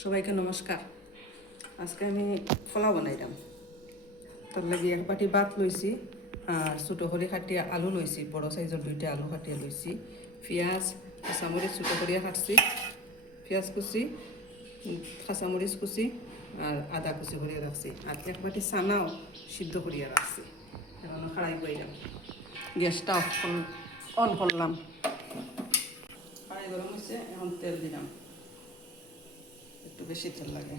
সবাইকে নমস্কার। আজকে আমি পোলাও বানাইলাম। তার লাগি এক বাটি ভাত লইছি আর ছোটো করে কাটিয়া আলু লইছি, বড় সাইজের 2টা আলু কাটিয়া লইছি, পেঁয়াজ কাঁচামরিচ ছোটো করিয়া কাটছি, পেঁয়াজ কুচি কাঁচামরিচ কুচি আর আদা কুচি করিয়া রাখছি, আর এক বাটি চানাও সিদ্ধ করিয়া রাখছি। এখন খাড়াই বইলাম, গ্যাসটা অন করলাম, খাড়াই গরম হয়েছে, এখন তেল দিলাম, একটু বেশি তেল লাগে।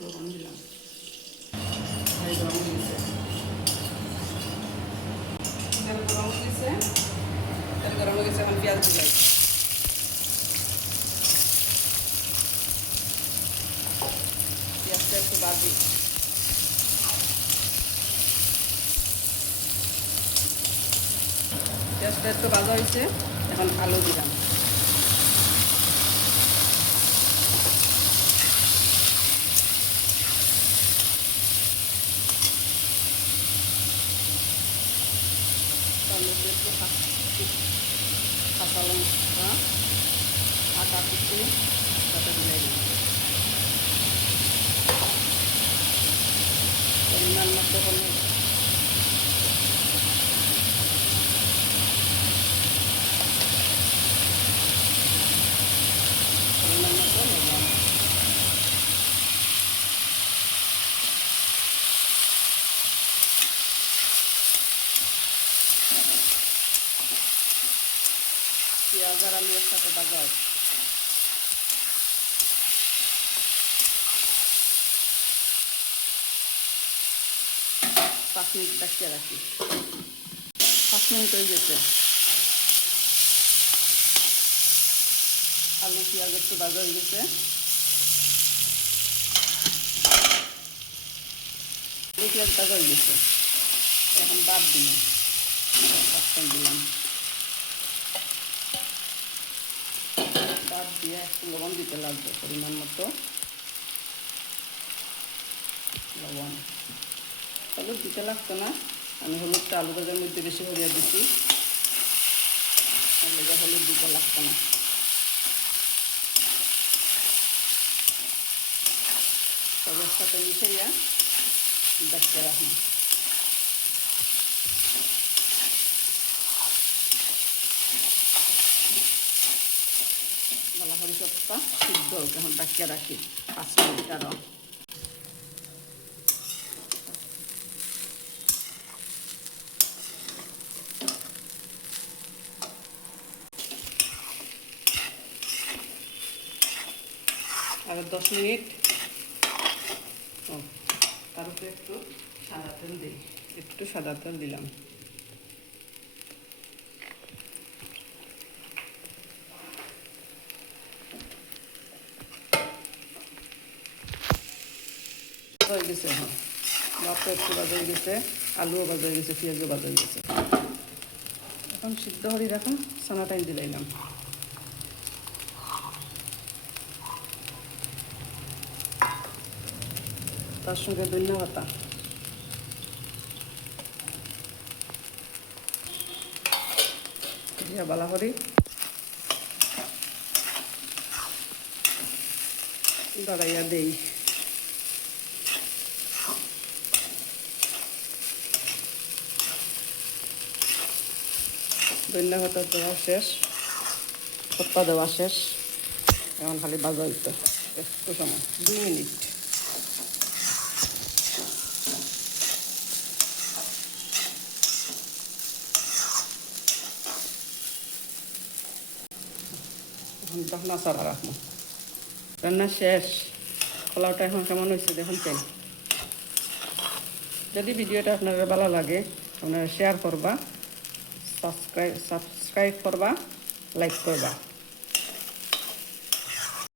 লবণ দিলাম, খাড়াই গরম হয়েছে, তেল গরম হয়েছে, তেল গরম হয়ে গেছে, এখন পেঁয়াজ দিলাম, পেঁয়াজটা একটু বাজি, পেঁয়াজটা একটু ভাজা হয়েছে, এখন আলু দিলাম, টমেটো একটু কাঁচা লঙ্কা আদা কুচি তাতে দিলাই দিলাম, পরিমাণ মতো হলুদ, পরিমাণ মতো লবণ, পেঁয়াজ আর আলু একসাথে ভাজা হয়। 5 মিনিট ডাকিয়ে রাখি, 5 মিনিট হয়ে গেছে, আলু পেঁয়াজ একটু ভাজা হয়ে গেছে, আলু পেঁয়াজ ভাজা হয়ে গেছে, এখন ভাত দিলাম, দিলাম, ভাত দিয়ে একটু লবণ দিতে লাগবে, পরিমাণ মতো লবণ, হলুদ দিতে লাগতো না, আমি হলুদটা আলু ভাজার মধ্যে বেশি ভরিয়া দিচ্ছি, হলুদ দিতে লাগতো না। সবের সাথে মিশাইয়া দেখতে রাখি, ভালো করে সবটা সিদ্ধ হোক, এখন ডাকিয়ে রাখি 5 মিনিট আরও। আর 10 মিনিট, তার উপরে একটু সাদা তেল দিই, একটু সাদা তেল দিলাম, হয়ে গেছে, এখন ভাতটা একটু ভাজা হয়ে গেছে, আলুও ভাজা হয়ে গেছে, পেঁয়াজও ভাজা হয়ে গেছে, এখন সিদ্ধ হয়ে রাখা ছানাটাই দিলাম, তার সঙ্গে ধনিয়া পাতা, দিয়া বালা করি দাঁড়াইয়া দেই, ধনিয়া পাতা দেওয়া শেষ, পত্তা দেওয়া শেষ, এখন খালি ভাজা হইতে একটু সময় 2 মিনিট, ঢাকনা ছাড়া রাখবো, রান্না শেষ। পোলাওটা এখন কেমন হয়েছে দেখুন চাই। যদি ভিডিওটা আপনারা ভালো লাগে আপনারা শেয়ার করবা, সাবস্ক্রাইব করবা, লাইক করবা।